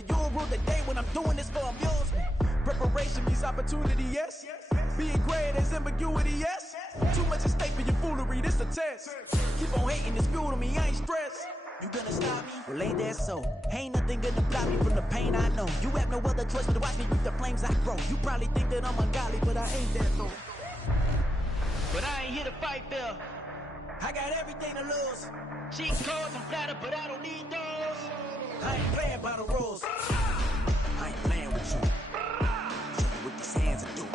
but you will rule the day when I'm doing this for amusement. Preparation means opportunity, yes. Being great is ambiguity, yes. Too much at stake for your foolery, this a test. Keep on hating, it's fuel to me, I ain't stressed. You gonna stop me? Well, ain't that so? Ain't nothing gonna block me from the pain I know. You have no other choice but to watch me reap the flames I grow. You probably think that I'm ungodly, but I ain't that though. But I ain't here to fight, Bill. I got everything to lose. Cheat codes and flatter, but I don't need those. I ain't playing by the rules. I ain't playing with you. Show you what these hands are doing.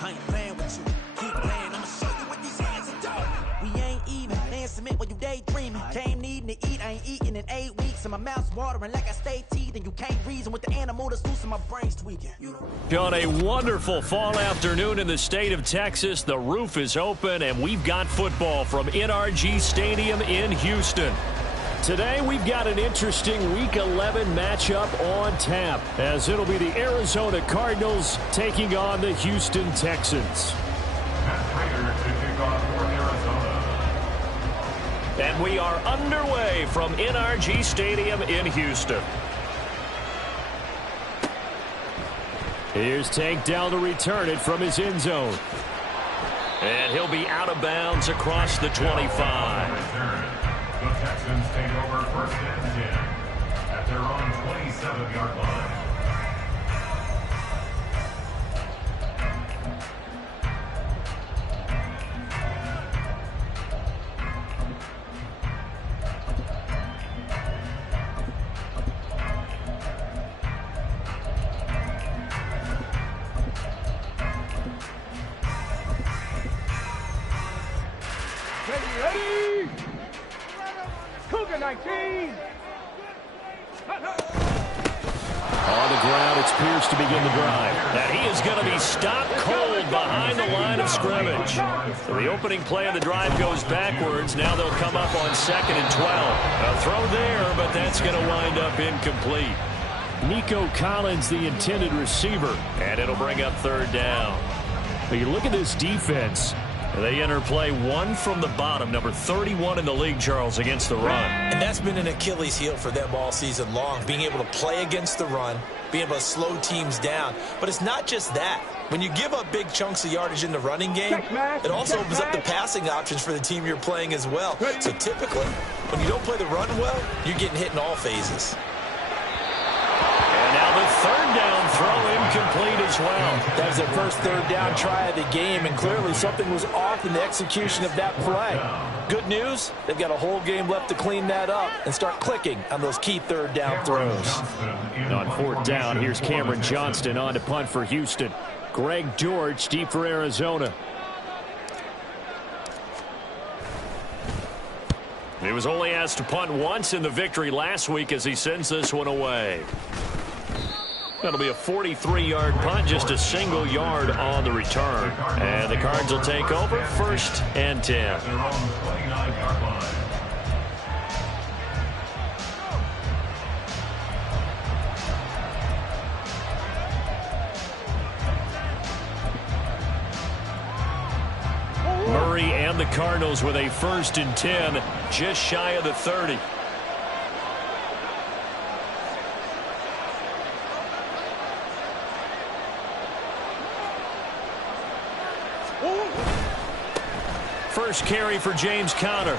I ain't playing with you. Keep playing, I'ma show you what these hands are doing. We ain't even laying cement while you daydreaming. Came needing to eat, I ain't eating in 8 weeks. And my mouth's watering like I stay teeth. And you can't reason with the animal that's loose and my brain's tweaking. On a wonderful fall afternoon in the state of Texas, the roof is open and we've got football from NRG Stadium in Houston. Today we've got an interesting Week 11 matchup on tap, as it'll be the Arizona Cardinals taking on the Houston Texans. And we are underway from NRG Stadium in Houston. Here's Tank down to return it from his end zone. And he'll be out of bounds across the 25. The Texans take over first and 10 at their own 27-yard line. Ready? Cougar 19. On the ground, it's Pierce to begin the drive. And he is going to be stopped cold behind the line of scrimmage. So the opening play of the drive goes backwards. Now they'll come up on 2nd and 12. A throw there, but that's going to wind up incomplete. Nico Collins, the intended receiver. And it'll bring up 3rd down. But you look at this defense. They enter play 1 from the bottom, number 31 in the league, Charles, against the run. And that's been an Achilles heel for them all season long, being able to play against the run, being able to slow teams down. But it's not just that. When you give up big chunks of yardage in the running game, it also opens up the passing options for the team you're playing as well. So typically, when you don't play the run well, you're getting hit in all phases. And now the 3rd down throw incomplete as well. That was their first 3rd down try of the game, and clearly something was off in the execution of that play. Good news, they've got a whole game left to clean that up and start clicking on those key 3rd down throws. On 4th down, here's Cameron Johnston on to punt for Houston. Greg George deep for Arizona. He was only asked to punt once in the victory last week as he sends this one away. That'll be a 43-yard punt, just a single yard on the return. And the Cards will take over 1st and 10. Murray and the Cardinals with a 1st and 10, just shy of the 30. First carry for James Conner.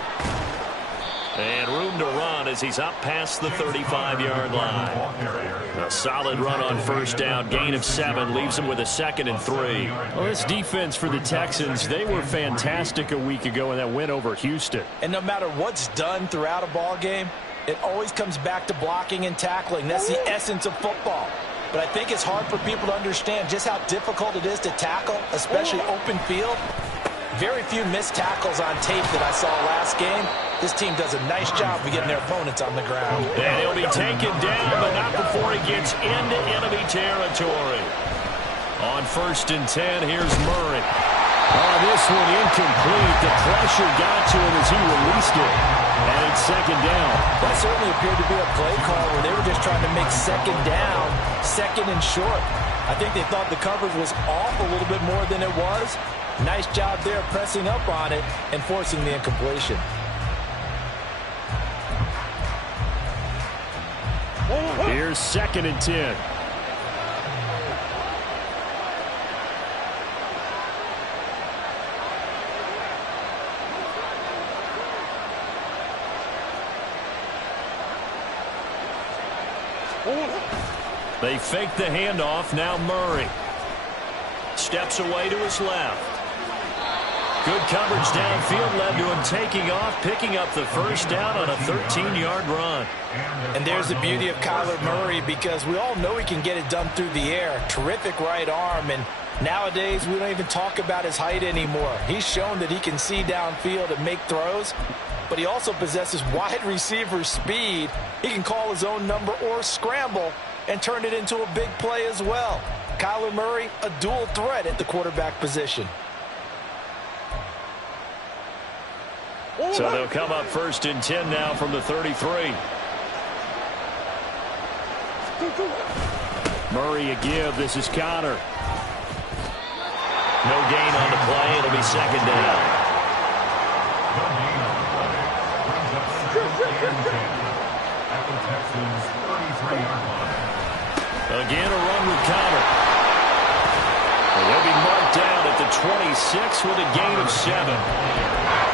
And room to run as he's up past the 35-yard line. A solid run on 1st down. Gain of 7 leaves him with a 2nd and 3. Well, this defense for the Texans, they were fantastic a week ago in that win over Houston. And no matter what's done throughout a ball game, it always comes back to blocking and tackling. That's the essence of football. But I think it's hard for people to understand just how difficult it is to tackle, especially open field. Very few missed tackles on tape that I saw last game. This team does a nice job of getting their opponents on the ground. And he'll be taken down, but not before he gets into enemy territory. On 1st and 10, here's Murray. Oh, this one incomplete. The pressure got to him as he released it. And it's 2nd down. That certainly appeared to be a play call where they were just trying to make 2nd down, 2nd and short. I think they thought the coverage was off a little bit more than it was. Nice job there pressing up on it and forcing the incompletion. Here's 2nd and 10. They fake the handoff. Now Murray steps away to his left. Good coverage downfield led to him taking off, picking up the first down on a 13-yard run. And there's the beauty of Kyler Murray, because we all know he can get it done through the air. Terrific right arm, and nowadays we don't even talk about his height anymore. He's shown that he can see downfield and make throws, but he also possesses wide receiver speed. He can call his own number or scramble and turn it into a big play as well. Kyler Murray, a dual threat at the quarterback position. So they'll come up 1st and 10 now from the 33. Murray a give. This is Connor. No gain on the play. It'll be 2nd down. No gain on the play. Brings up 2nd and 10 at the Texans' 33-yard line. Again, a run with Connor. And they'll be marked down at the 26 with a gain of 7.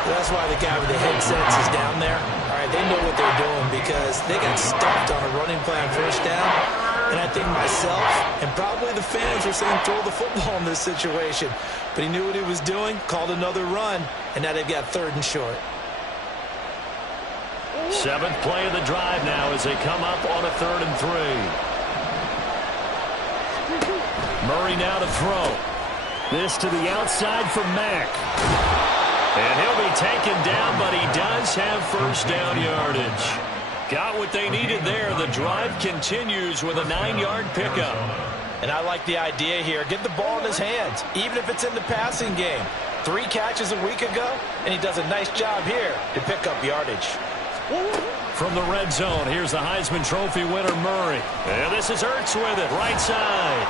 That's why the guy with the headsets is down there. All right, they know what they're doing, because they got stuffed on a running play on 1st down. And I think myself and probably the fans were saying throw the football in this situation. But he knew what he was doing, called another run, and now they've got 3rd and short. 7th play of the drive now as they come up on a 3rd and 3. Murray now to throw. This to the outside for Mack. And he'll be taken down, but he does have 1st down yardage. Got what they needed there. The drive continues with a 9-yard pickup. And I like the idea here. Get the ball in his hands, even if it's in the passing game. 3 catches a week ago, and he does a nice job here to pick up yardage. From the red zone, here's the Heisman Trophy winner, Murray. And this is Ertz with it, right side.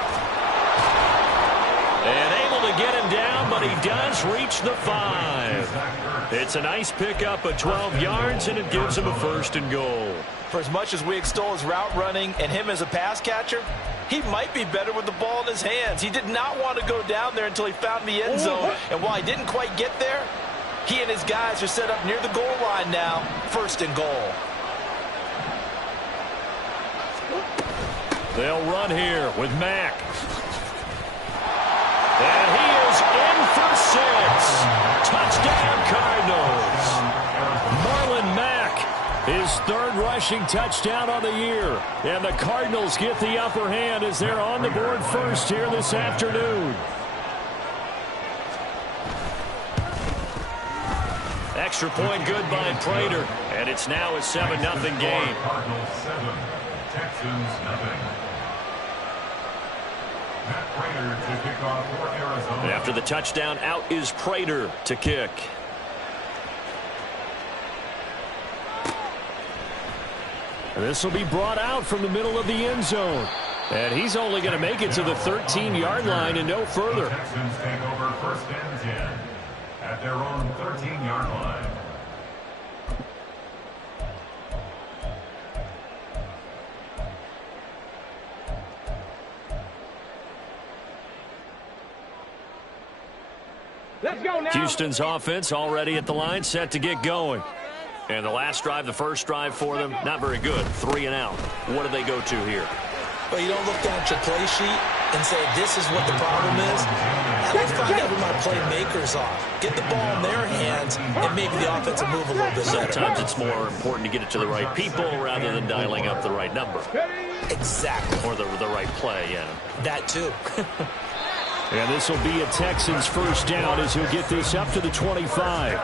And able to get him down, but he does reach the 5. It's a nice pickup of 12 yards, and it gives him a 1st and goal. For as much as we extol his route running and him as a pass catcher, he might be better with the ball in his hands. He did not want to go down there until he found the end zone. And while he didn't quite get there, he and his guys are set up near the goal line now. 1st and goal. They'll run here with Mack. And he is in for 6. Touchdown, Cardinals. Marlon Mack, his 3rd rushing touchdown on the year. And the Cardinals get the upper hand as they're on the board first here this afternoon. Extra point good by Prater. And it's now a 7-0 game. Cardinals 7, Texans nothing. Prater to kick off for Arizona. After the touchdown, out is Prater to kick. And this will be brought out from the middle of the end zone. And he's only going to make it to the 13-yard line and no further. The Texans take over 1st and 10 at their own 13-yard line. Let's go now. Houston's offense already at the line, set to get going. And the last drive, the first drive for them, not very good. 3 and out. What do they go to here? Well, you don't look down at your play sheet and say, this is what the problem is. Now let's find out where my playmakers are. Get the ball in their hands, and maybe the offense will move a little bit better. Sometimes it's more important to get it to the right people rather than dialing up the right number. Exactly. Or the right play, yeah. That too. And this will be a Texans 1st down as he'll get this up to the 25.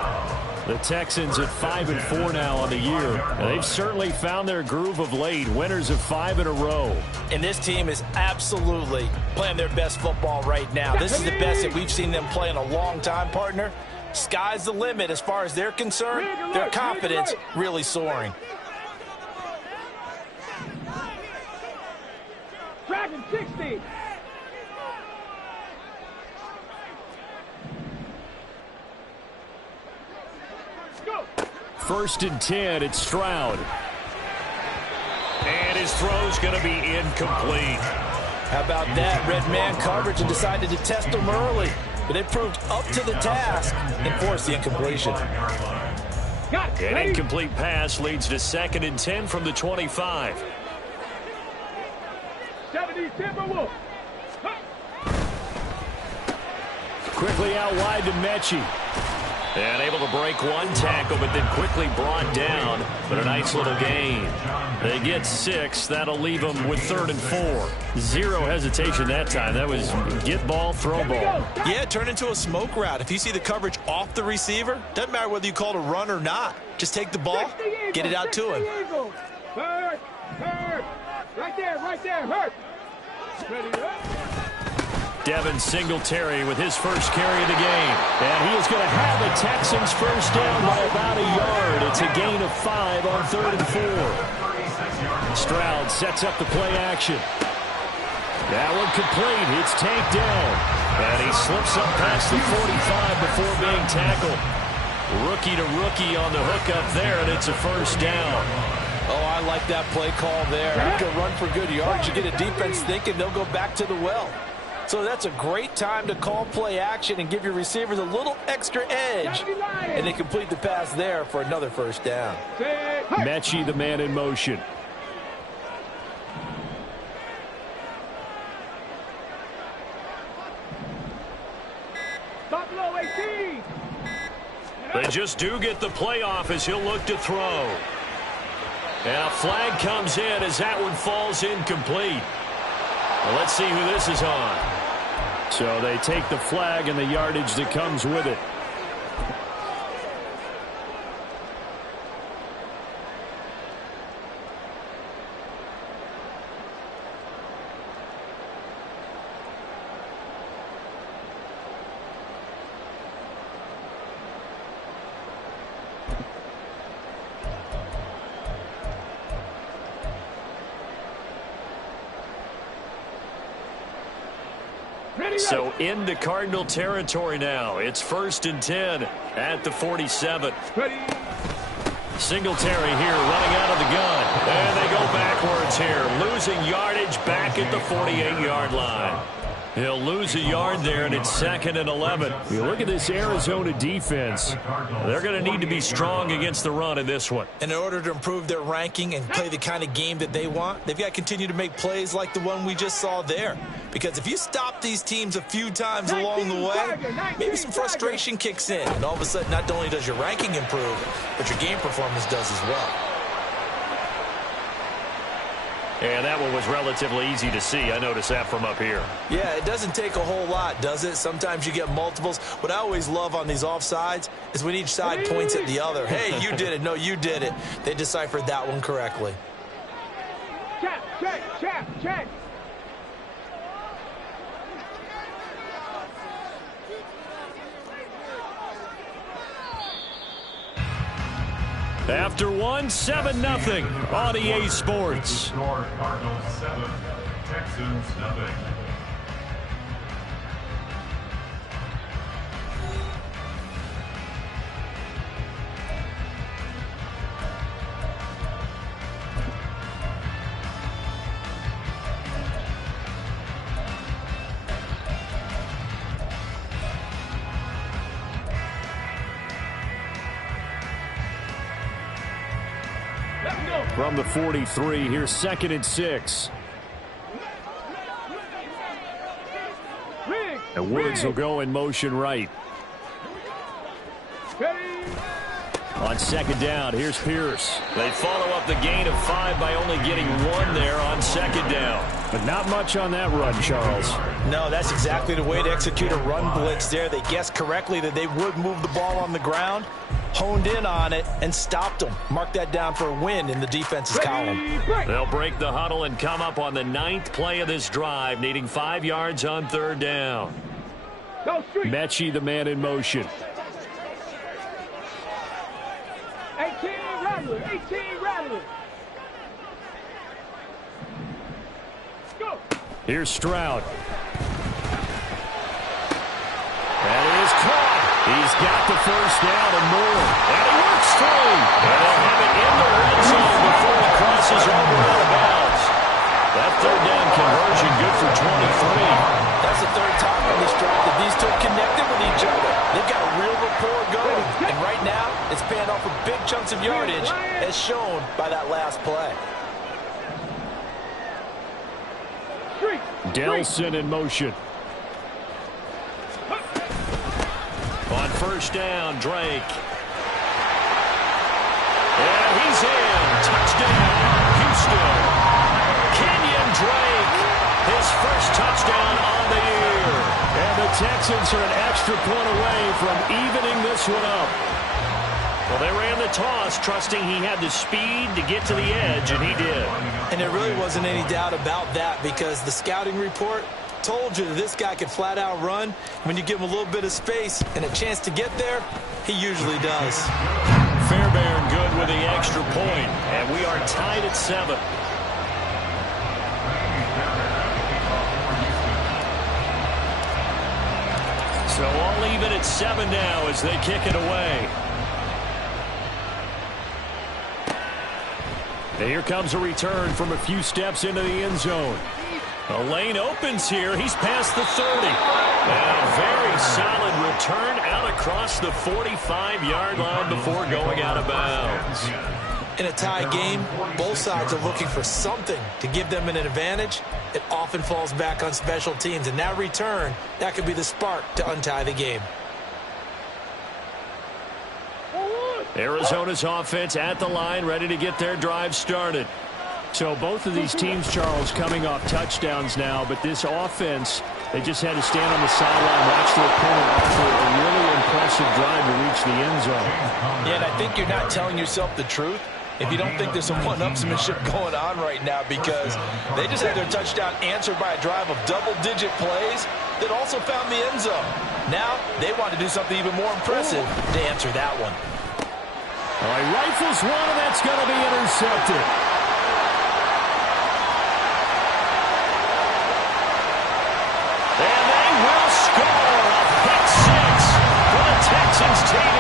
The Texans at 5-4 now on the year. And they've certainly found their groove of late. Winners of 5 in a row. And this team is absolutely playing their best football right now. This is the best that we've seen them play in a long time, partner. Sky's the limit as far as they're concerned. Their confidence really soaring. Dragon 60. Go. 1st and 10, it's Stroud. And his throw's going to be incomplete. How about that? Red man coverage and decided to test him early. But it proved up to the task and forced the incompletion. An incomplete pass leads to 2nd and 10 from the 25. 70 Timberwolves. Quickly out wide to Mechie. And able to break one tackle, but then quickly brought down. But a nice little gain. They get 6. That'll leave them with 3rd and 4. Zero hesitation that time. That was get ball, throw ball. Yeah, it turned into a smoke route. If you see the coverage off the receiver, doesn't matter whether you call it a run or not. Just take the ball, get it out to him. Hurt. Right there, hurt. Devin Singletary with his first carry of the game. And he is going to have the Texans first down by about a yard. It's a gain of 5 on 3rd and 4. Stroud sets up the play action. That one complete. It's tanked down. And he slips up past the 45 before being tackled. Rookie to rookie on the hook up there, and it's a first down. Oh, I like that play call there. After a run for good yards, you get a defense thinking they'll go back to the well. So that's a great time to call play action and give your receivers a little extra edge. And they complete the pass there for another first down. Mechie, the man in motion. Top low 18. They just do get the play off as he'll look to throw. And a flag comes in as that one falls incomplete. Well, let's see who this is on. So they take the flag and the yardage that comes with it. So into Cardinal territory now. It's 1st and 10 at the 47. Singletary here running out of the gun. And they go backwards here. Losing yardage back at the 48-yard line. He'll lose a yard there, and it's 2nd and 11. You look at this Arizona defense. They're going to need to be strong against the run in this one. And in order to improve their ranking and play the kind of game that they want, they've got to continue to make plays like the one we just saw there. Because if you stop these teams a few times along the way, maybe some frustration kicks in. And all of a sudden, not only does your ranking improve, but your game performance does as well. And that one was relatively easy to see. I noticed that from up here. Yeah, it doesn't take a whole lot, does it? Sometimes you get multiples. What I always love on these offsides is when each side points at the other. Hey, you did it. No, you did it. They deciphered that one correctly. Check. After 7-0 on EA Sports. Cardinals 7, Texans 0. From the 43, here's 2nd and 6. And Woods will go in motion right. On 2nd down, here's Pierce. They follow up the gain of 5 by only getting 1 there on 2nd down. But not much on that run, Charles. No, that's exactly the way to execute a run blitz there. They guessed correctly that they would move the ball on the ground, honed in on it, and stopped them. Mark that down for a win in the defense's column. They'll break the huddle and come up on the 9th play of this drive, needing 5 yards on 3rd down. Mechie, the man in motion. 18 Rattler. Go. Here's Stroud. That is caught. He's got the first down and more. And he works through. And they'll have it in the red zone before he crosses over out of bounds. That's the third time on this drive that these two have connected with each other. They've got a real rapport going. And right now, it's paying off with big chunks of yardage, as shown by that last play. Delson in motion. On first down, Drake. And he's in. Touchdown, Houston. Kenyon Drake, his first touchdown on the year. And the Texans are an extra point away from evening this one up. Well, they ran the toss, trusting he had the speed to get to the edge, and he did. And there really wasn't any doubt about that, because the scouting report told you that this guy could flat out run. When you give him a little bit of space and a chance to get there, he usually does. Fairbairn good with the extra point, and we are tied at 7. So all even at 7 now as they kick it away. And here comes a return from a few steps into the end zone. The lane opens here. He's past the 30. And a very solid return out across the 45-yard line before going out of bounds. In a tie game, both sides are looking for something to give them an advantage. It often falls back on special teams, and that return, that could be the spark to untie the game. Arizona's offense at the line, ready to get their drive started. So both of these teams, Charles, coming off touchdowns now, but this offense, they just had to stand on the sideline, watch their opponent offer a really impressive drive to reach the end zone. Yeah, and I think you're not telling yourself the truth if you don't think there's some one-upsmanship going on right now, because they just had their touchdown answered by a drive of double-digit plays that also found the end zone. Now they want to do something even more impressive to answer that one. All right, rifles one, and that's going to be intercepted. And they will score a pick six for the Texans TD.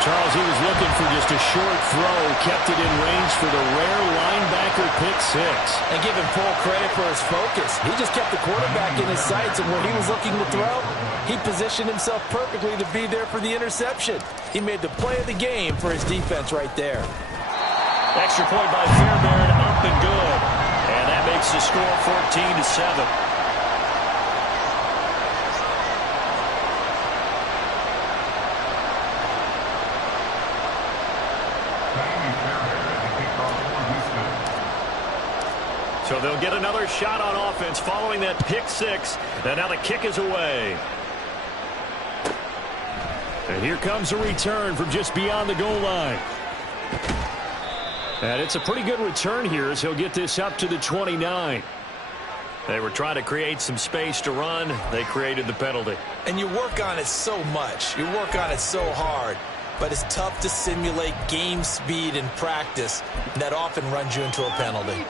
Charles, he was looking for just a short throw, kept it in range for the rare linebacker pick six. And give him full credit for his focus. He just kept the quarterback in his sights, and when he was looking to throw, he positioned himself perfectly to be there for the interception. He made the play of the game for his defense right there. Extra point by Fairbairn, up and good. And that makes the score 14-7. So they'll get another shot on offense following that pick six. And now the kick is away. And here comes a return from just beyond the goal line. And it's a pretty good return here as he'll get this up to the 29. They were trying to create some space to run. They created the penalty. And you work on it so much. You work on it so hard. But it's tough to simulate game speed in practice. And that often runs you into a penalty.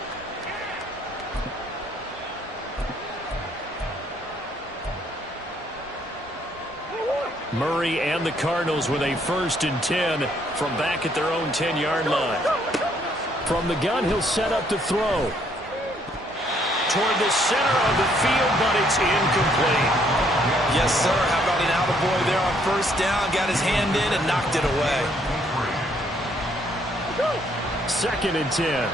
Murray and the Cardinals with a 1st and 10 from back at their own 10-yard line. From the gun, he'll set up to throw. Toward the center of the field, but it's incomplete. Yes, sir. How about an attaboy there on first down? Got his hand in and knocked it away. 2nd and 10.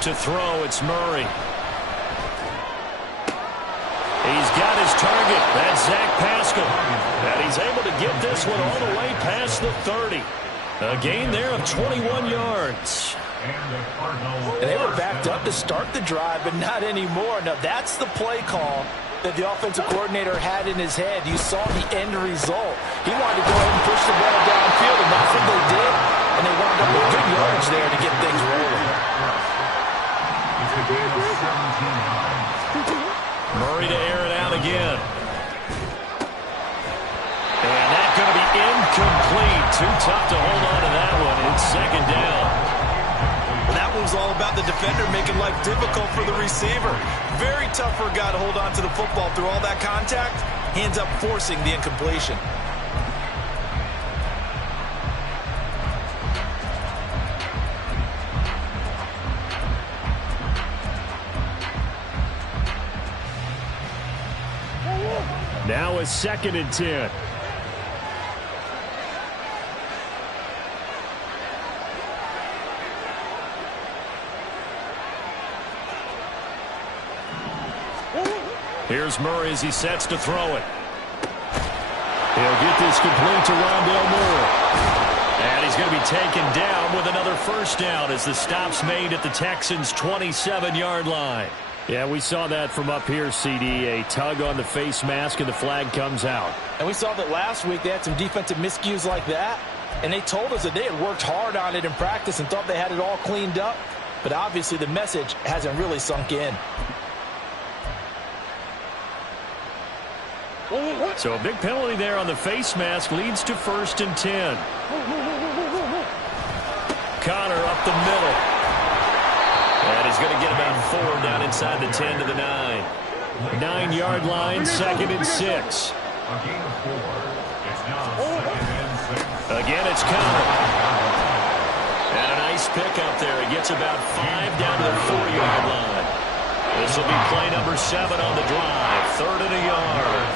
To throw, it's Murray. He's got his target. That's Zach Pascal. And he's able to get this one all the way past the 30. A gain there of 21 yards. And they were backed up to start the drive, but not anymore. Now, that's the play call that the offensive coordinator had in his head. You saw the end result. He wanted to go ahead and push the ball downfield, and that's what they did. And they wound up with good yards there to get things rolling. Murray to air it out again. And that's going to be incomplete. Too tough to hold on to that one. It's 2nd down. That was all about the defender making life difficult for the receiver. Very tough for a guy to hold on to the football through all that contact. He ends up forcing the incompletion. a 2nd and 10. Here's Murray as he sets to throw it. He'll get this complete to Rondale Moore. And he's going to be taken down with another first down as the stop's made at the Texans' 27-yard line. Yeah, we saw that from up here, CD. A tug on the face mask, and the flag comes out. And we saw that last week they had some defensive miscues like that. And they told us that they had worked hard on it in practice and thought they had it all cleaned up. But obviously the message hasn't really sunk in. So a big penalty there on the face mask leads to 1st and 10. Connor up the middle. And he's going to get about 4 down inside the 10 to the 9. 9-yard line, 2nd and 6. A gain of 4. It's now 2nd and 6. Again, it's Connor. And a nice pickup there. He gets about 5 down to the 40-yard line. This will be play number 7 on the drive. 3rd and a yard.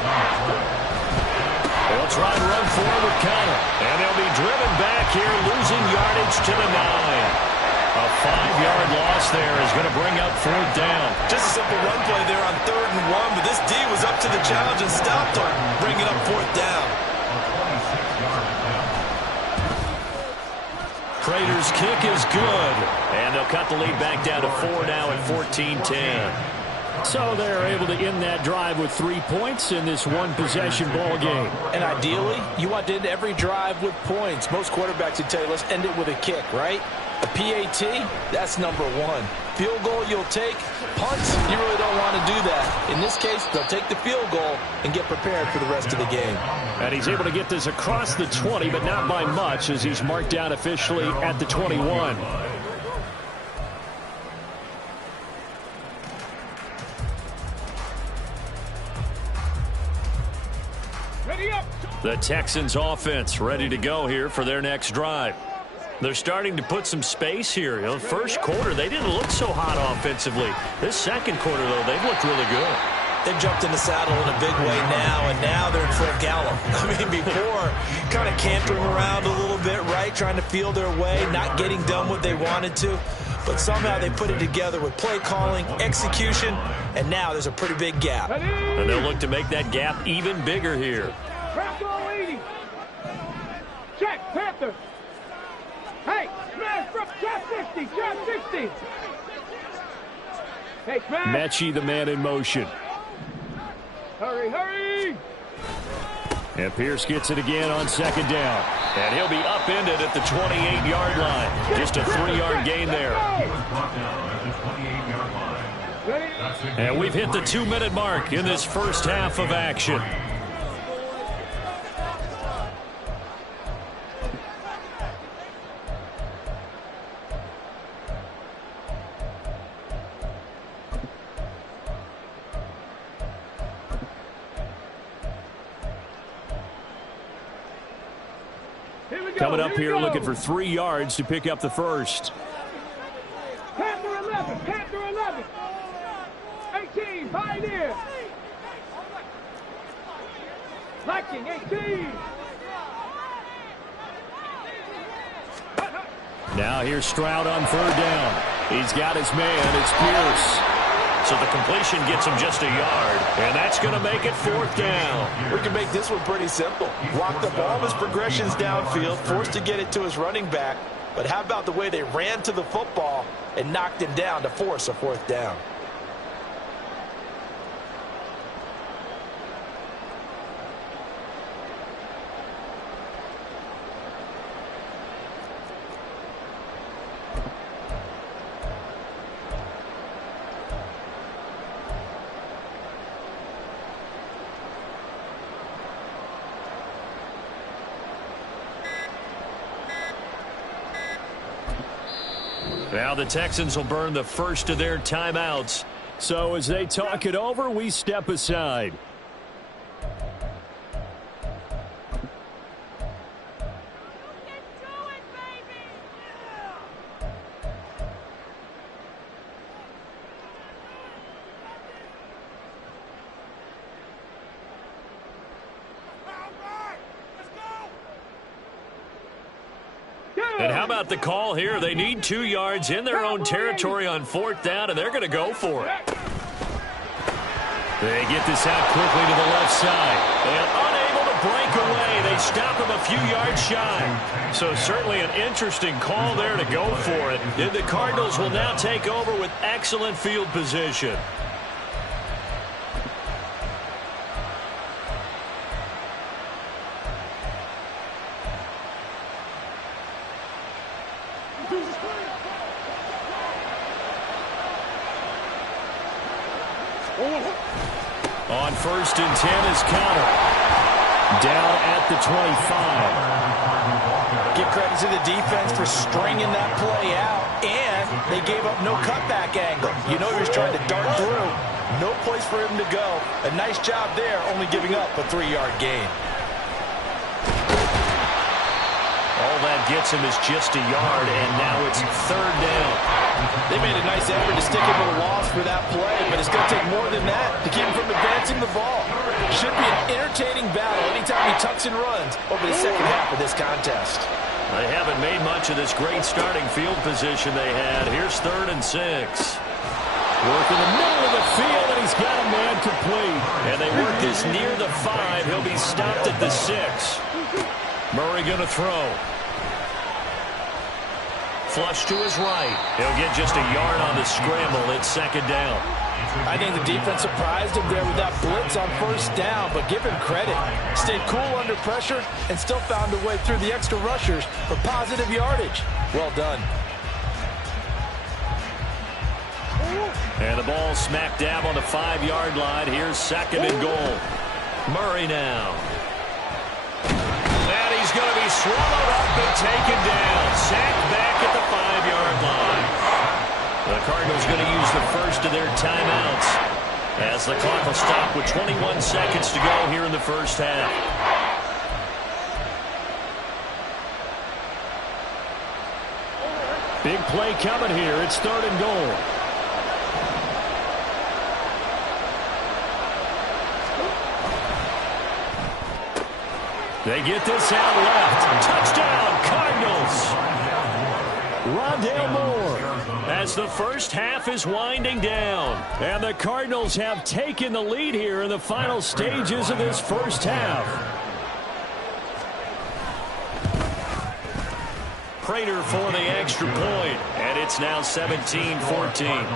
They'll try and run forward with Connor. And they'll be driven back here, losing yardage to the 9. A 5-yard loss there is going to bring up 4th down. Just a simple run play there on 3rd and 1, but this D was up to the challenge and stopped him, bringing up 4th down. A 26-yard attempt. Prater's kick is good. And they'll cut the lead back down to 4 now at 14-10. So they're able to end that drive with 3 points in this one-possession ball game. And ideally, you want to end every drive with points. Most quarterbacks would tell you, let's end it with a kick, right? A PAT, that's number 1. Field goal you'll take. Punts, you really don't want to do that. In this case, they'll take the field goal and get prepared for the rest of the game. And he's able to get this across the 20, but not by much, as he's marked down officially at the 21. Ready up. The Texans offense ready to go here for their next drive. They're starting to put some space here. You know, first quarter, they didn't look so hot offensively. This second quarter, though, they've looked really good. They've jumped in the saddle in a big way now, and now they're in full gallop. I mean, before, kind of cantering around a little bit, right, trying to feel their way, not getting done what they wanted to. But somehow they put it together with play calling, execution, and now there's a pretty big gap. And they'll look to make that gap even bigger here. Crack ball 80. Check, Panther. Hey, smash from trap 60, trap 60. Hey, smash. Mechie, the man in motion. Hurry, hurry. And Pierce gets it again on 2nd down. And he'll be upended at the 28-yard line. Just a 3-yard gain there. He was brought down at the 28-yard line. That's a And we've hit the 2-minute mark in this first half of action. Coming up here looking for 3 yards to pick up the first. Panther 11, Panther 11. 18, Pioneer. Lightning, 18. Now here's Stroud on 3rd down. He's got his man. It's Pierce. So the completion gets him just a yard, and that's going to make it 4th down. We can make this one pretty simple. Walk the ball of his progressions downfield, forced to get it to his running back. But how about the way they ran to the football and knocked him down to force a 4th down? Now the Texans will burn the first of their timeouts. So as they talk it over, we step aside. And how about the call here? They need 2 yards in their own territory on 4th down, and they're going to go for it. They get this out quickly to the left side. And unable to break away. They stop him a few yards shy. So certainly an interesting call there to go for it. And the Cardinals will now take over with excellent field position. On 1st and 10 is Connor. Down at the 25. Give credit to the defense for stringing that play out, and they gave up no cutback angle. You know he was trying to dart through. No place for him to go. A nice job there, only giving up a 3-yard gain. All that gets him is just a yard, and now it's 3rd down. They made a nice effort to stick him with a loss for that play, but it's going to take more than that to keep him from advancing the ball. Should be an entertaining battle anytime he tucks and runs over the second half of this contest. They haven't made much of this great starting field position they had. Here's 3rd and 6. Work in the middle of the field, and he's got a man complete. And they work this near the 5. He'll be stopped at the 6. Murray going to throw. Flush to his right. He'll get just a yard on the scramble. It's 2nd down. I think the defense surprised him there with that blitz on 1st down, but give him credit. Stayed cool under pressure and still found a way through the extra rushers for positive yardage. Well done. And the ball smack dab on the 5-yard line. Here's 2nd and goal. Murray now. And he's going to be swallowed up and taken down. Sacked back at the 5-yard line. The Cardinals going to use the first of their timeouts as the clock will stop with 21 seconds to go here in the first half. Big play coming here. It's 3rd and goal. They get this out left. Touchdown, Cardinals. Rondale Moore as the first half is winding down. And the Cardinals have taken the lead here in the final stages of this first half. Prater for the extra point. And it's now 17-14. 17.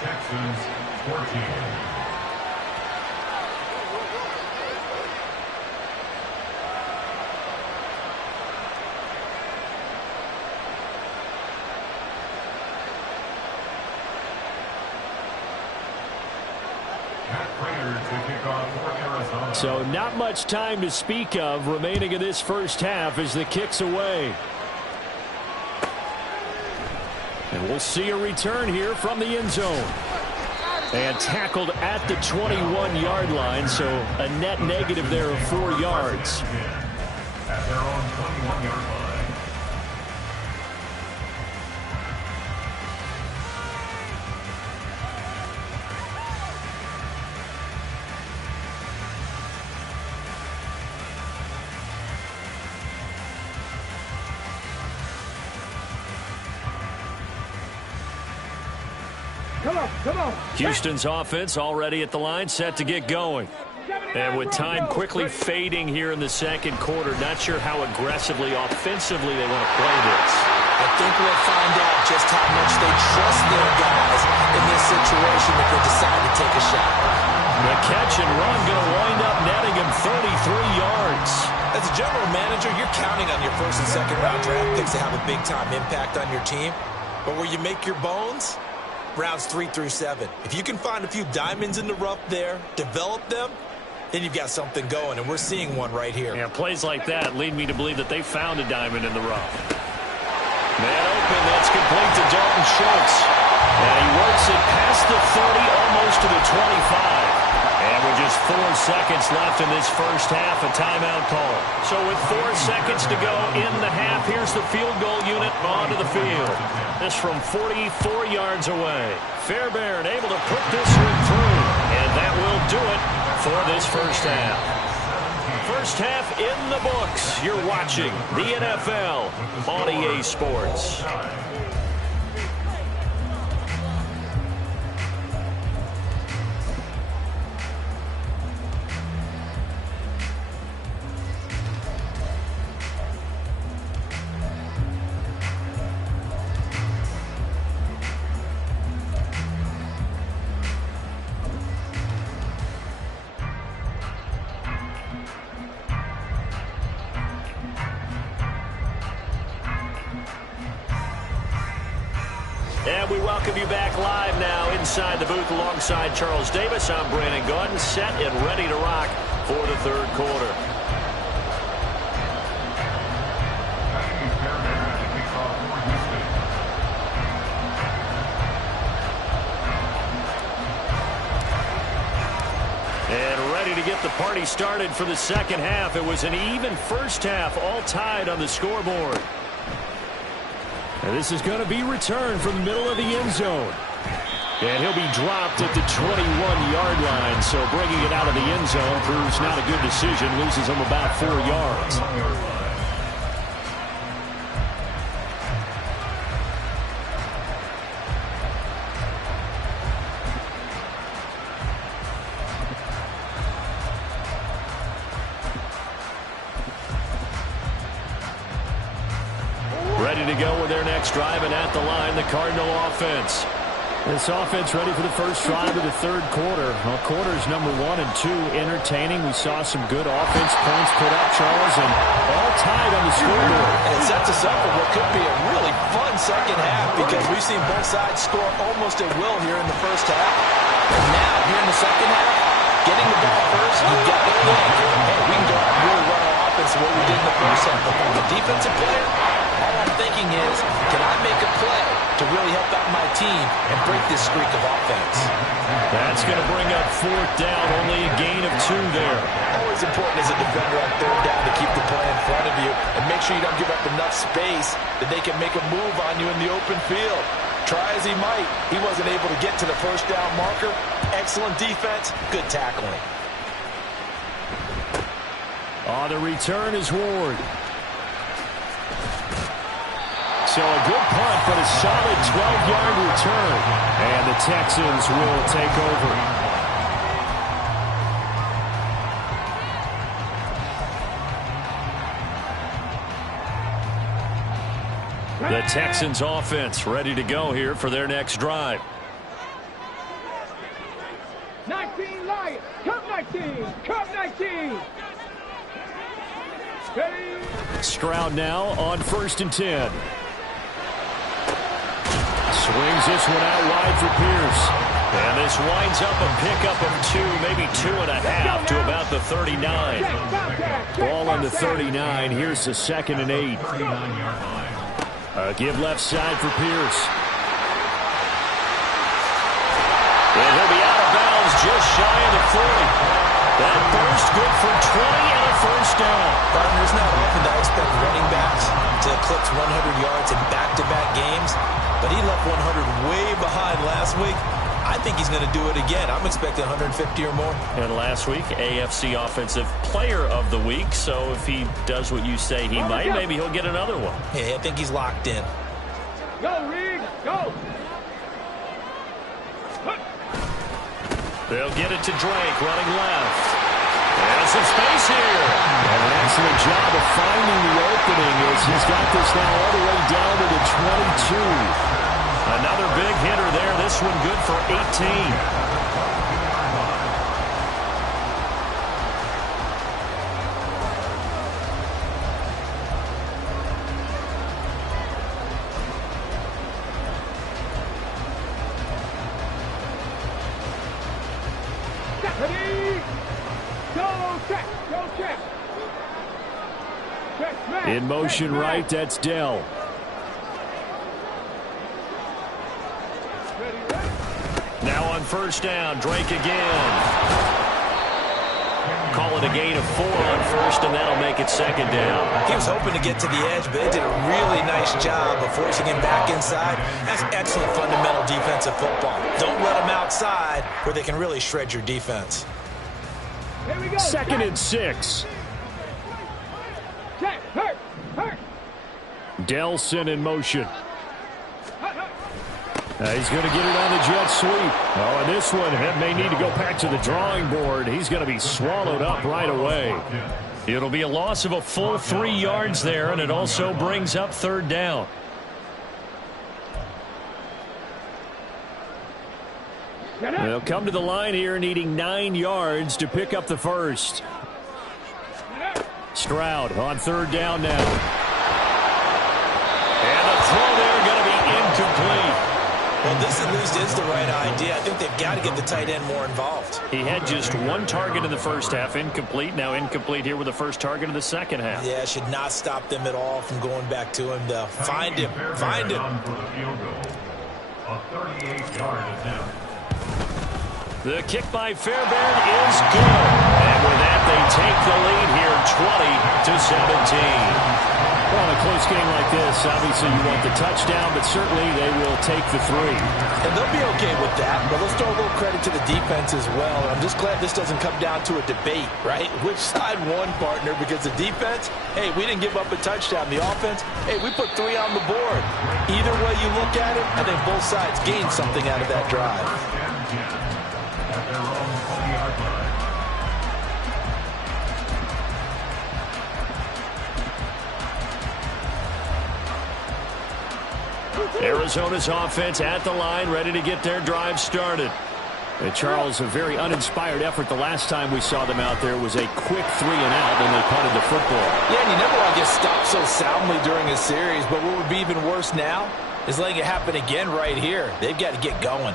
Texans 14. So not much time to speak of remaining in this first half as the kick's away. And we'll see a return here from the end zone. And tackled at the 21-yard line, so a net negative there of 4 yards. At their own 21-yard line. Houston's offense already at the line, set to get going. And with time quickly fading here in the second quarter, not sure how aggressively, offensively they want to play this. I think we'll find out just how much they trust their guys in this situation if they decide to take a shot. The catch and run going to wind up netting him 33 yards. As a general manager, you're counting on your first and second round draft picks to have a big-time impact on your team. But where you make your bones, rounds 3 through 7. If you can find a few diamonds in the rough there, develop them, then you've got something going, and we're seeing one right here. Yeah, plays like that lead me to believe that they found a diamond in the rough. Man open, that's complete to Dalton Schultz. And he works it past the 30, almost to the 25. And with just 4 seconds left in this first half, a timeout call. So with 4 seconds to go in the half, here's the field goal unit onto the field. This from 44 yards away. Fairbairn able to put this one through. And that will do it for this first half. first half in the books. You're watching the NFL on EA Sports. And we welcome you back live now inside the booth alongside Charles Davis. I'm Brandon Gaudin, set and ready to rock for the third quarter. And ready to get the party started for the second half. It was an even first half, all tied on the scoreboard. And this is going to be returned from the middle of the end zone. And he'll be dropped at the 21-yard line. So bringing it out of the end zone proves not a good decision. Loses him about 4 yards. Ready to go with their next drive, and at the line, the Cardinal offense. This offense ready for the first drive of the third quarter. Well, quarters number 1 and 2 entertaining. We saw some good offense points put up, Charles, and all tied on the scoreboard. And it sets us up for what could be a really fun second half because we've seen both sides score almost at will here in the first half. And now, here in the second half, getting the ball first, you've got to think, hey, we can go out and really run our offense the way we did in the first half. But from the defensive player, all I'm thinking is, can I make a play to really help out my team and break this streak of offense? That's going to bring up fourth down, only a gain of 2 there. Always important as a defender on third down to keep the play in front of you and make sure you don't give up enough space that they can make a move on you in the open field. Try as he might, he wasn't able to get to the first down marker. Excellent defense, good tackling. On the return is Ward. So a good punt, but a solid 12-yard return. And the Texans will take over. The Texans offense ready to go here for their next drive. 19 Lions, come 19, come 19. Ready? Stroud now on 1st and 10. Swings this one out wide for Pierce. And this winds up a pickup of 2, maybe 2.5 to about the 39. Ball on the 39. Here's the 2nd and 8. Give left side for Pierce. And he'll be out of bounds just shy of the 40. That burst good for 20 and a first down. It's not often that I expect running backs to eclipse 100 yards in back-to-back games, but he left 100 way behind last week. I think he's going to do it again. I'm expecting 150 or more. And last week, AFC Offensive Player of the Week. So if he does what you say he might, maybe he'll get another one. Yeah, I think he's locked in. Go, Reed, go. They'll get it to Drake, running left. And some space here. And an excellent job of finding the opening as he's got this now all the way down to the 22. Another big hitter there. This one good for 18. In motion right, that's Dell. Now on 1st down, Drake again. Call it a gain of 4 on 1st, and that'll make it 2nd down. He was hoping to get to the edge, but they did a really nice job of forcing him back inside. That's excellent fundamental defensive football. Don't let them outside where they can really shred your defense. 2nd and 6. Check. Hurt. Delson in motion. He's going to get it on the jet sweep. Oh, and this one may need to go back to the drawing board. He's going to be swallowed up right away. It'll be a loss of a full 3 yards there, and it also brings up third down. They'll come to the line here needing 9 yards to pick up the first. Stroud on third down now. And the throw there going to be incomplete. Well, this at least is the right idea. I think they've got to get the tight end more involved. He had just 1 target in the first half, incomplete. Now incomplete here with the first target in the second half. Yeah, should not stop them at all from going back to him, though. Find him. Find him. A 38-yard attempt. The kick by Fairbairn is good. And with that, they take the lead here 20-17. Well, in a close game like this, obviously you want the touchdown, but certainly they will take the 3. And they'll be okay with that, but let's throw a little credit to the defense as well. I'm just glad this doesn't come down to a debate, right? Which side won, partner? Because the defense, hey, we didn't give up a touchdown. The offense, hey, we put 3 on the board. Either way you look at it, I think both sides gained something out of that drive. At their own 20-yard line. Arizona's offense at the line, ready to get their drive started. And Charles, a very uninspired effort the last time we saw them out there was a quick 3-and-out when they punted the football. Yeah, and you never want to get stopped so soundly during a series, but what would be even worse now is letting it happen again right here. They've got to get going.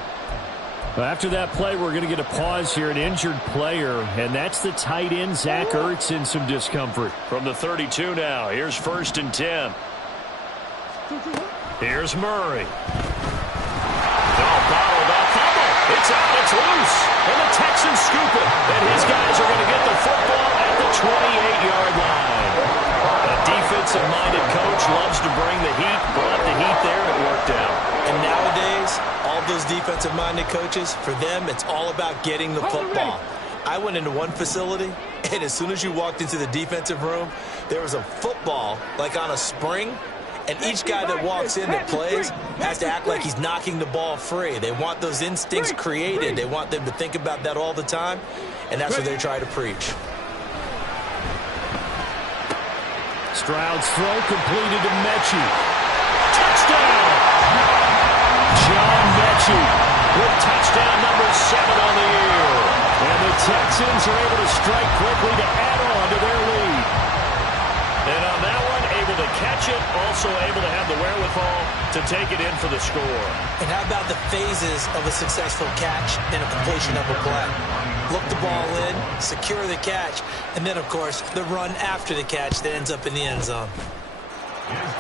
Well, after that play, we're going to get a pause here, an injured player, and that's the tight end, Zach Ertz, in some discomfort. From the 32 now, here's 1st and 10. Here's Murray. Bottled up, fumble. It's out, it's loose. And the Texans scoop it. And his guys are going to get the football at the 28-yard line. A defensive-minded coach loves to bring the heat, brought the heat there, and it worked out. And nowadays, all those defensive-minded coaches, for them, it's all about getting the football. I went into one facility, and as soon as you walked into the defensive room, there was a football, like on a spring, and each guy that walks in that plays has to act like he's knocking the ball free. They want those instincts created. They want them to think about that all the time, and that's what they try to preach. Stroud's throw completed to Mechie. Touchdown! John Mechie with touchdown number 7 on the year. And the Texans are able to strike quickly to add on to their lead. And on that one, able to catch it, also able to have the wherewithal to take it in for the score. And how about the phases of a successful catch and a completion of a play? Look the ball in, secure the catch, and then, of course, the run after the catch that ends up in the end zone.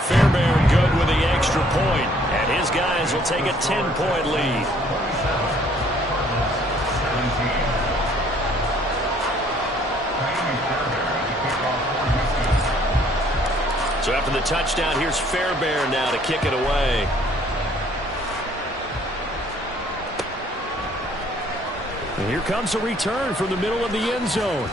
Fairbairn good with the extra point, and his guys will take a 10-point lead. So after the touchdown, here's Fairbairn now to kick it away. And here comes a return from the middle of the end zone.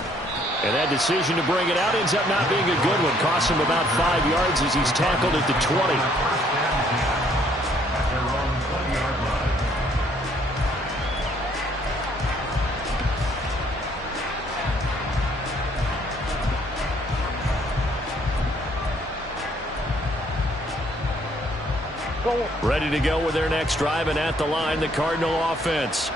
And that decision to bring it out ends up not being a good one. Costs him about 5 yards as he's tackled at the 20. Ready to go with their next drive, and at the line, the Cardinal offense.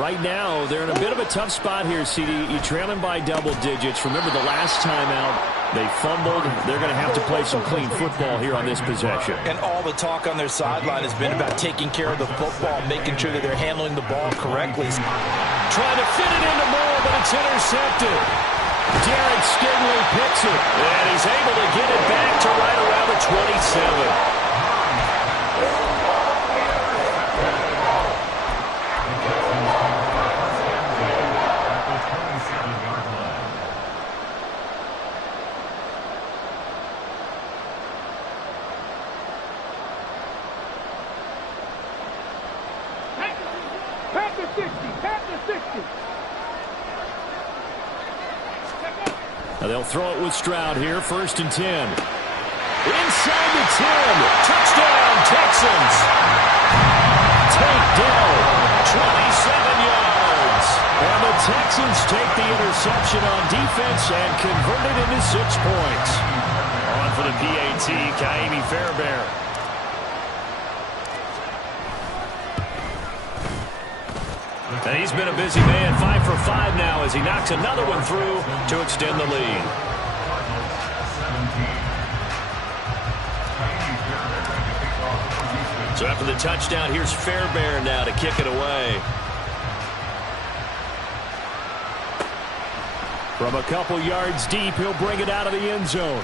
Right now, they're in a bit of a tough spot here, CD. You're trailing by double digits. Remember the last time out, they fumbled. They're going to have to play some clean football here on this possession. And all the talk on their sideline has been about taking care of the football, making sure that they're handling the ball correctly. Trying to fit it into Moore, but it's intercepted. Derek Stingley picks it, and he's able to get it back to right around the 27. They'll throw it with Stroud here, 1st and 10. Inside the 10. Touchdown, Texans. Take down, 27 yards. And the Texans take the interception on defense and convert it into 6 points. On for the PAT, Kaimi Fairbairn. And he's been a busy man, 5 for 5 now as he knocks another one through to extend the lead. So after the touchdown, here's Fairbairn now to kick it away. From a couple yards deep, he'll bring it out of the end zone.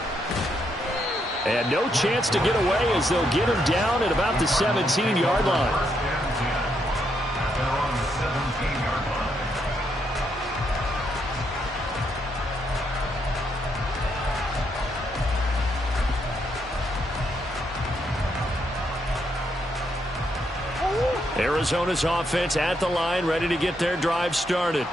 And no chance to get away as they'll get him down at about the 17-yard line. Arizona's offense at the line, ready to get their drive started.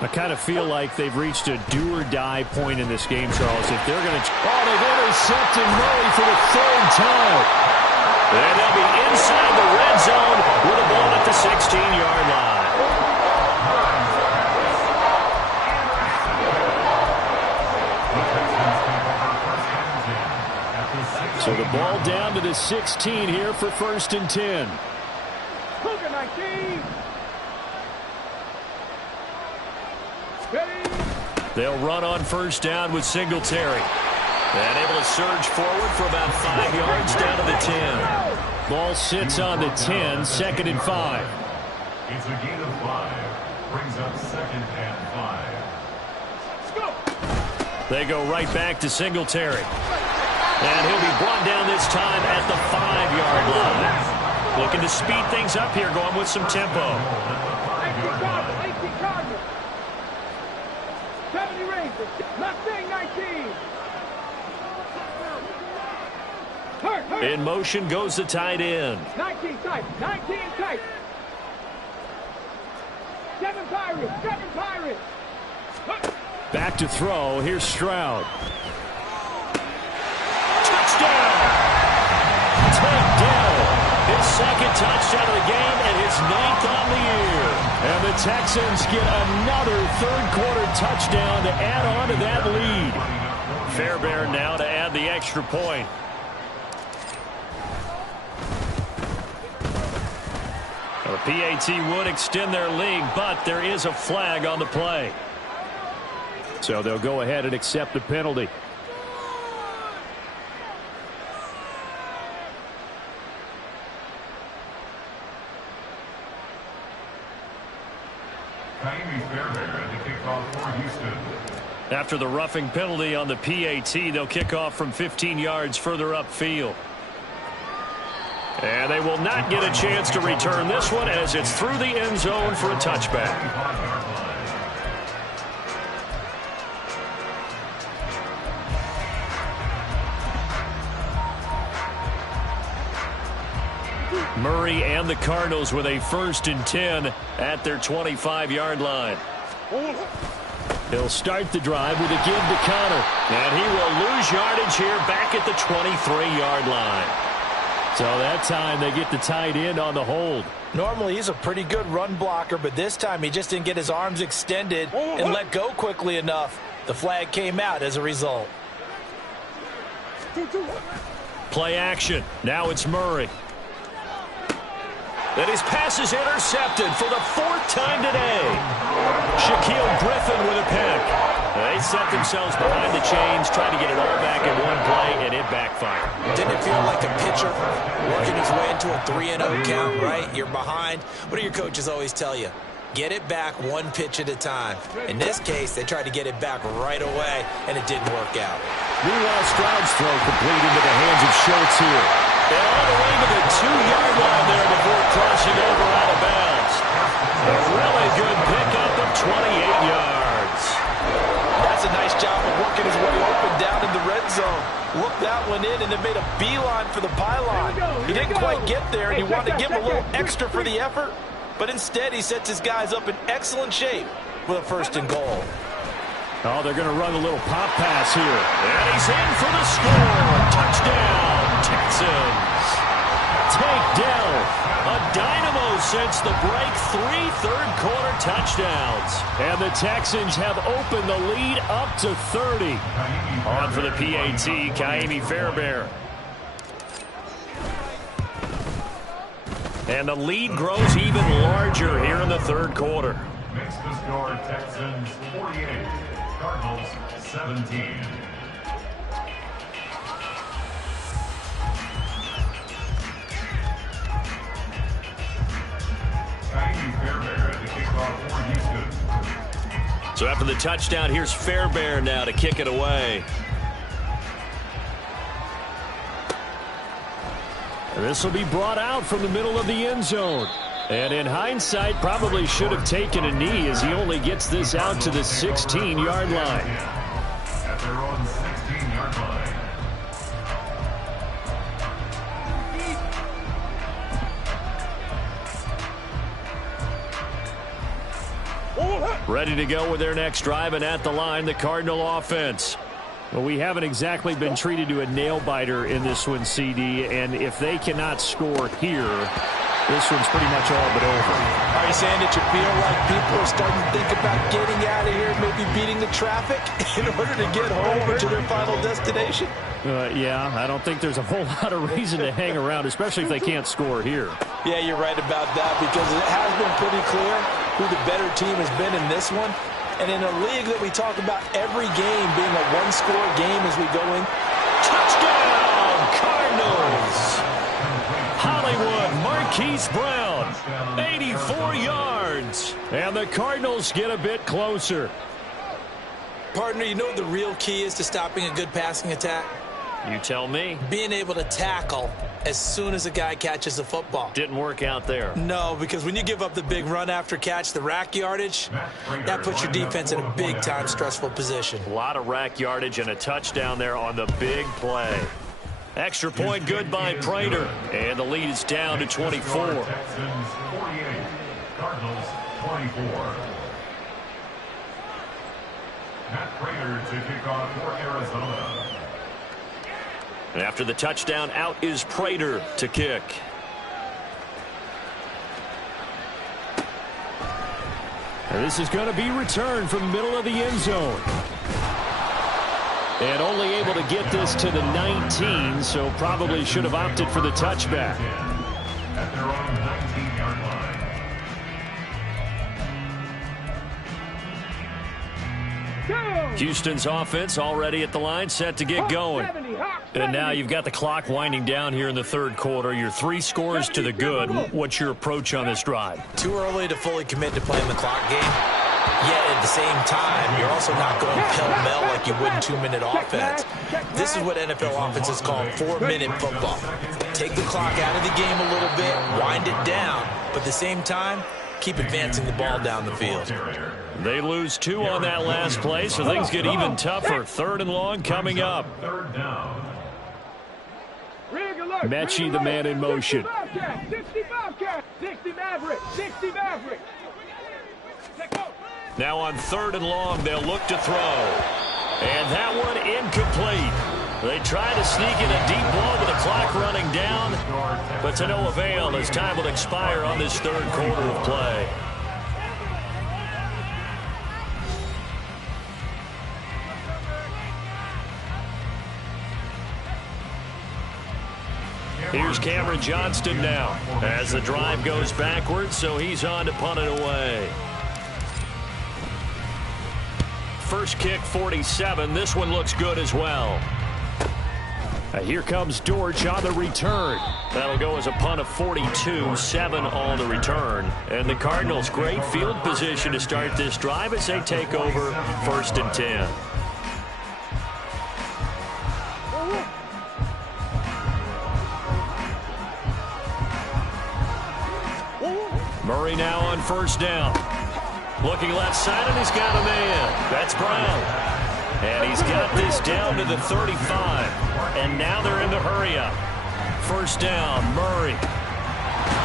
I kind of feel like they've reached a do-or-die point in this game, Charles. If they're going to... Oh, they've intercepted Murray for the 3rd time. And they'll be inside the red zone with a ball at the 16-yard line. So the ball down to the 16 here for 1st and 10. Cougar 19. They'll run on 1st down with Singletary. And able to surge forward for about 5 yards down to the 10. Ball sits on the 10, 2nd and 5. It's a gain of 5. Brings up 2nd and 5. They go right back to Singletary. And he'll be brought down this time at the 5-yard line. Looking to speed things up here, going with some tempo. 70 Rangers, Mustang 19. In motion goes the tight end. 19 tight, 19 tight. 7 Pirates, 7 Pirates. Back to throw, here's Stroud. Touchdown! Takedown. His 2nd touchdown of the game and his 9th on the year. And the Texans get another 3rd-quarter touchdown to add on to that lead. Fairbairn now to add the extra point. Well, the PAT would extend their lead, but there is a flag on the play. So they'll go ahead and accept the penalty. After the roughing penalty on the PAT, they'll kick off from 15 yards further upfield. And they will not get a chance to return this one as it's through the end zone for a touchback. Murray and the Cardinals with a 1st and 10 at their 25-yard line. He'll start the drive with a give to Connor. And he will lose yardage here back at the 23-yard line. So that time they get the tight end on the hold. Normally he's a pretty good run blocker, but this time he just didn't get his arms extended and let go quickly enough. The flag came out as a result. Play action. Now it's Murray. And his pass is intercepted for the 4th time today. Shaquille Griffin with a pick. They set themselves behind the chains, trying to get it all back in one play, and it backfired. Didn't it feel like a pitcher working his way into a 3-0 count, right? You're behind. What do your coaches always tell you? Get it back 1 pitch at a time. In this case, they tried to get it back right away, and it didn't work out. Meanwhile, Stroud's throw complete into the hands of Schultz here. And all the way to the 2-yard line there before crossing over out of bounds. A really good pickup of 28 yards. That's a nice job of working his way open down in the red zone. Looked that one in and then made a beeline for the pylon. He didn't quite get there, and you wanted to give him a little extra for the effort. But instead, he sets his guys up in excellent shape with a 1st and goal. Oh, they're going to run a little pop pass here. And he's in for the score. Touchdown, Texans. Tank Dell, a dynamo since the break. 3 third-quarter touchdowns. And the Texans have opened the lead up to 30. On for the PAT, Kaimi Fairbairn. And the lead grows even larger here in the third quarter. Makes the score Texans 48, Cardinals 17. So after the touchdown, here's Fairbairn now to kick it away. And this will be brought out from the middle of the end zone. And in hindsight, probably should have taken a knee as he only gets this out to the 16-yard line. At their own 16-yard line. Ready to go with their next drive, and at the line, the Cardinal offense. Well, we haven't exactly been treated to a nail-biter in this one, CD, and if they cannot score here, this one's pretty much all but over. Are you saying that you feel like people are starting to think about getting out of here, maybe beating the traffic in order to get home or to their final destination? Yeah, I don't think there's a whole lot of reason to hang around, especially if they can't score here. Yeah, you're right about that, because it has been pretty clear who the better team has been in this one. And in a league that we talk about every game being a one-score game as we go in. Touchdown, Cardinals! Hollywood, Marquise Brown, 84 yards. And the Cardinals get a bit closer. Partner, you know what the real key is to stopping a good passing attack? You tell me. Being able to tackle as soon as a guy catches the football. Didn't work out there. No, because when you give up the big run after catch, the rack yardage, that puts your defense in a big-time stressful position. A lot of rack yardage and a touchdown there on the big play. Extra point good by Prater. And the lead is down to 24. Texans 48, Cardinals 24. Matt Prater to kick off for Arizona. And after the touchdown, out is Prater to kick. And this is going to be returned from the middle of the end zone. And only able to get this to the 19, so probably should have opted for the touchback. At their own 19-yard line. Houston's offense already at the line, set to get going. And now you've got the clock winding down here in the third quarter. You're 3 scores to the good. What's your approach on this drive? Too early to fully commit to playing the clock game. Yet at the same time, you're also not going pell-mell like you would in 2-minute offense. This is what NFL offenses call 4-minute football. Take the clock out of the game a little bit, wind it down, but at the same time, keep advancing the ball down the field. They lose 2 on that last play, so things get even tougher. 3rd and long coming up. Third down. Mechie, the man in motion. 60 Maverick. 60 Maverick. Now on 3rd and long, they'll look to throw. And that one incomplete. They try to sneak in a deep ball with the clock running down, but to no avail as time will expire on this third quarter of play. Here's Cameron Johnston now as the drive goes backwards, so he's on to punt it away. First kick, 47. This one looks good as well. Here comes Dortch on the return. That'll go as a punt of 42, 7 on the return. And the Cardinals, great field position to start this drive as they take over 1st and 10. Murray now on 1st down. Looking left side, and he's got a man. That's Brown. And he's got this down to the 35. And now they're in the hurry-up. 1st down, Murray.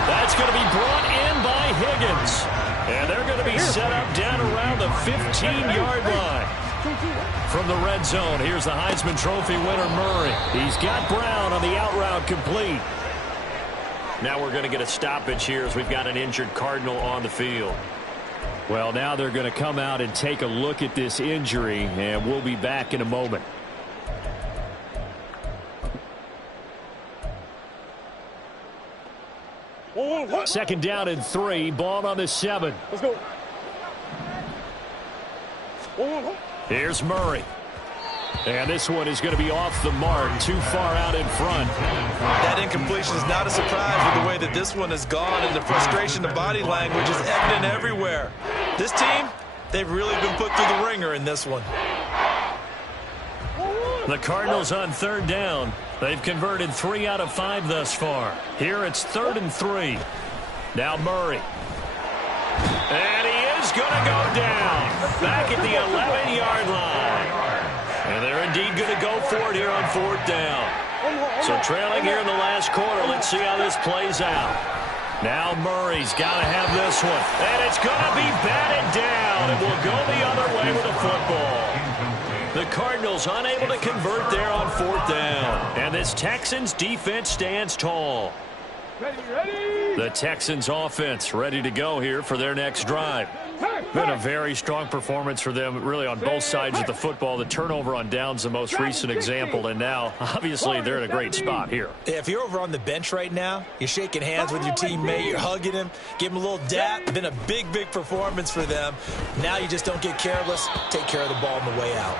That's going to be brought in by Higgins. And they're going to be set up down around the 15-yard line. From the red zone, here's the Heisman Trophy winner, Murray. He's got Brown on the out route complete. Now we're going to get a stoppage here as we've got an injured Cardinal on the field. Well, now they're going to come out and take a look at this injury, and we'll be back in a moment. Second down and 3, ball on the 7. Let's go. Here's Murray. And this one is going to be off the mark, too far out in front. That incompletion is not a surprise with the way that this one has gone, and the frustration, the body language is evident everywhere. This team, they've really been put through the ringer in this one. The Cardinals on third down. They've converted 3 out of 5 thus far. Here it's 3rd and 3. Now Murray. And he is going to go down. Back at the 11-yard line. And they're indeed going to go for it here on 4th down. So trailing here in the last quarter. Let's see how this plays out. Now Murray's got to have this one. And it's going to be batted down. It will go the other way with the football. The Cardinals unable to convert there on 4th down. And this Texans defense stands tall. Ready. The Texans offense ready to go here for their next drive. Been a very strong performance for them, really, on both sides of the football. The turnover on downs, the most recent example, and now, obviously, they're in a great spot here. Yeah, if you're over on the bench right now, you're shaking hands with your teammate, you're hugging him, give him a little dap. Been a big, big performance for them. Now you just don't get careless. Take care of the ball on the way out.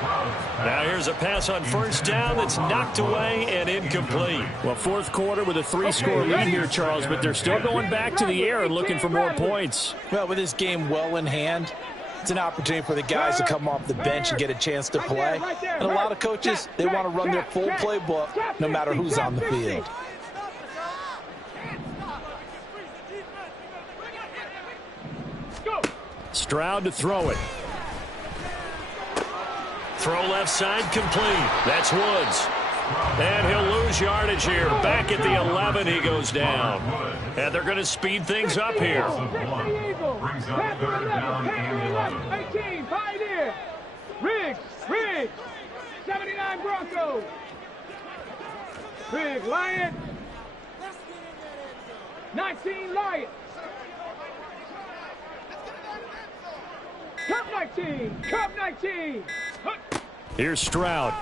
Now here's a pass on 1st down that's knocked away and incomplete. Well, 4th quarter with a 3-score lead here, Charles, but they're still going back to the air and looking for more points. Well, with this game well in hand, it's an opportunity for the guys to come off the bench and get a chance to play. And a lot of coaches, they want to run their full playbook no matter who's on the field. Stroud to throw it. Throw left side complete. That's Woods. And he'll lose yardage here. Back at the 11, he goes down. And they're going to speed things up here. Brings up 3rd down and 11. 18, Pioneer. Riggs. 79 Broncos. Riggs, Lion. 19, Lion. Cup 19. Here's Stroud.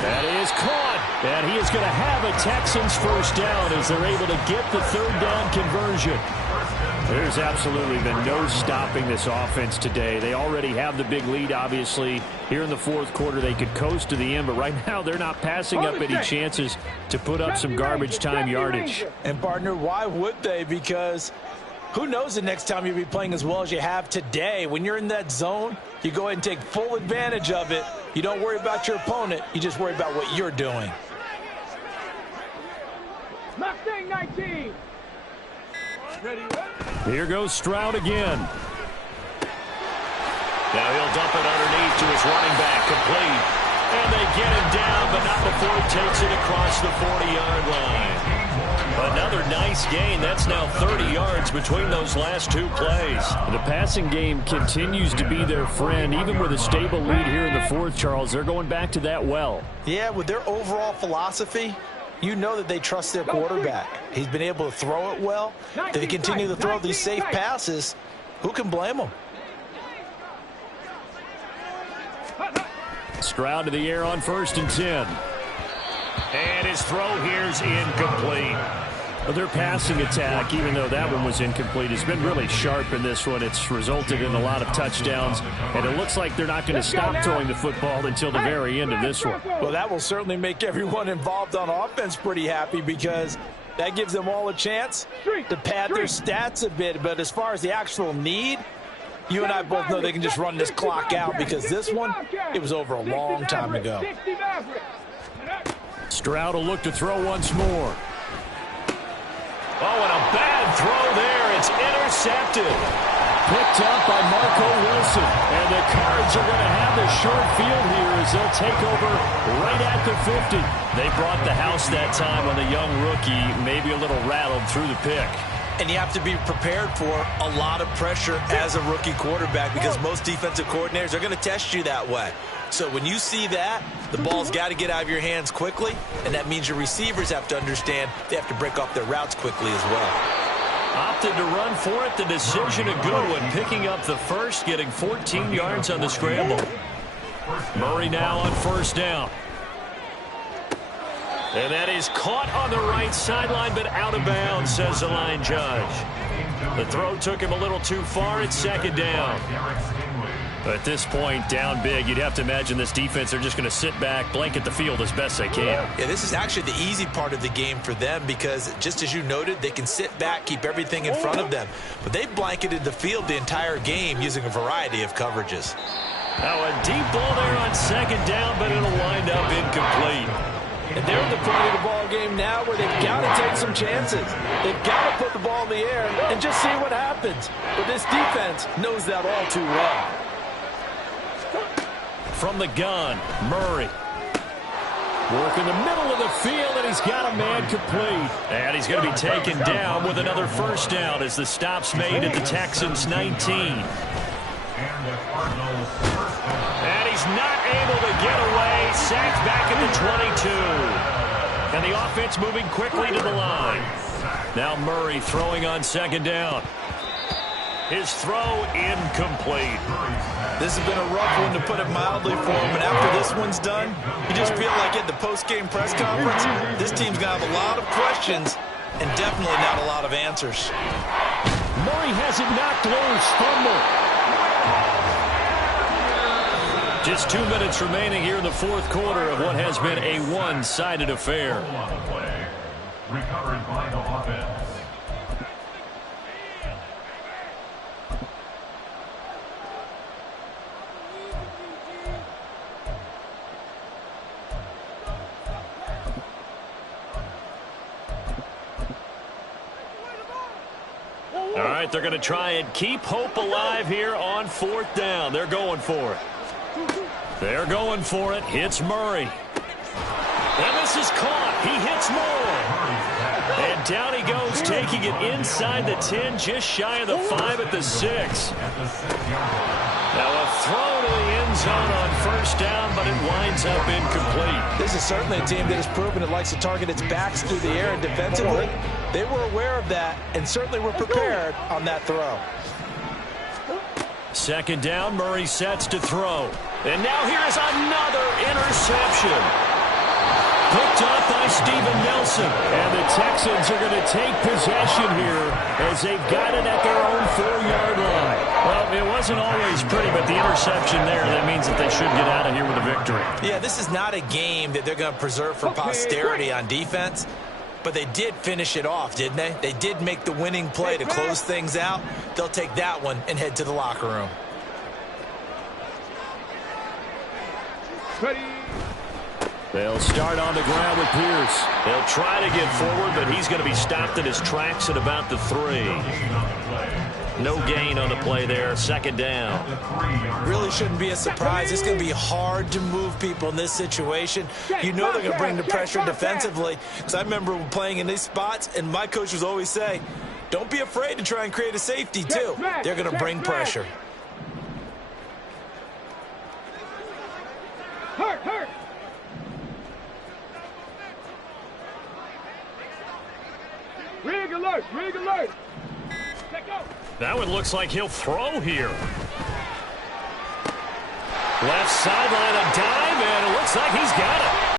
That is caught. And he is going to have a Texans 1st down as they're able to get the 3rd down conversion. There's absolutely been no stopping this offense today. They already have the big lead, obviously. Here in the 4th quarter, they could coast to the end, but right now they're not passing up any chances to put up some garbage time yardage. And, partner, why would they? Because who knows the next time you'll be playing as well as you have today. When you're in that zone, you go ahead and take full advantage of it. You don't worry about your opponent. You just worry about what you're doing. Mustang 19. Ready. Here goes Stroud again. Now he'll dump it underneath to his running back, complete. And they get him down, but not before he takes it across the 40-yard line. Another nice gain. That's now 30 yards between those last 2 plays. The passing game continues to be their friend. Even with a stable lead here in the 4th, Charles, they're going back to that well. Yeah, with their overall philosophy, you know that they trust their quarterback. He's been able to throw it well. If they continue to throw these safe passes, who can blame them? Stroud to the air on 1st and 10. And his throw here's incomplete. Well, their passing attack, even though that one was incomplete, has been really sharp in this one. It's resulted in a lot of touchdowns, and it looks like they're not going to stop throwing the football until the very end of this one. Well, that will certainly make everyone involved on offense pretty happy because that gives them all a chance to pad their stats a bit. But as far as the actual need, you and I both know they can just run this clock out because this one, it was over a long time ago. Stroud will look to throw once more. Oh, and a bad throw there. It's intercepted. Picked up by Marco Wilson. And the Cards are going to have the short field here as they'll take over right at the 50. They brought the house that time on the young rookie, maybe a little rattled through the pick. And you have to be prepared for a lot of pressure as a rookie quarterback because most defensive coordinators are going to test you that way. So when you see that, the ball's got to get out of your hands quickly, and that means your receivers have to understand they have to break off their routes quickly as well. Opted to run for it. The decision a good one, picking up the first, getting 14 yards on the scramble. Murray now on first down. And that is caught on the right sideline, but out of bounds, says the line judge. The throw took him a little too far. It's second down. At this point, down big, you'd have to imagine this defense, they're just going to sit back, blanket the field as best they can. Yeah, this is actually the easy part of the game for them because, just as you noted, they can sit back, keep everything in front of them. But they've blanketed the field the entire game using a variety of coverages. Now a deep ball there on second down, but it'll wind up incomplete. And they're at the point of the ball game now where they've got to take some chances. They've got to put the ball in the air and just see what happens. But this defense knows that all too well. From the gun, Murray. Work in the middle of the field, and he's got a man complete. And he's going to be taken down with another first down as the stop's made at the Texans' 19. And he's not able to get away. Sacked back at the 22. And the offense moving quickly to the line. Now Murray throwing on second down. His throw incomplete. This has been a rough one, to put it mildly, for him. And after this one's done, you just feel like at the post-game press conference, this team's going to have a lot of questions and definitely not a lot of answers. Murray has it knocked loose. Fumble. Just 2 minutes remaining here in the fourth quarter of what has been a one-sided affair. Recovered by the offense. All right, they're going to try and keep hope alive here on fourth down. They're going for it. They're going for it. Hits Murray. And this is caught. He hits more. And down he goes, taking it inside the 10, just shy of the 5 at the 6. Now a throw to the end zone on first down, but it winds up incomplete. This is certainly a team that has proven it likes to target its backs through the air and defensively. They were aware of that and certainly were prepared on that throw. Second down, Murray sets to throw. And now here is another interception. Picked up by Steven Nelson. And the Texans are going to take possession here as they've got it at their own 4-yard line. Well, it wasn't always pretty, but the interception there, that means that they should get out of here with a victory. Yeah, this is not a game that they're going to preserve for posterity on defense. But they did finish it off, didn't they? They did make the winning play to close things out. They'll take that one and head to the locker room. Ready. They'll start on the ground with Pierce. They'll try to get forward, but he's going to be stopped in his tracks at about the 3. No gain on the play there. Second down. Really shouldn't be a surprise. It's going to be hard to move people in this situation. You know they're going to bring the pressure defensively. Because I remember playing in these spots, and my coach would always say, don't be afraid to try and create a safety, too. They're going to bring pressure. Hurt. Rig alert. That one looks like he'll throw here. Left sideline, a dive, and it looks like he's got it.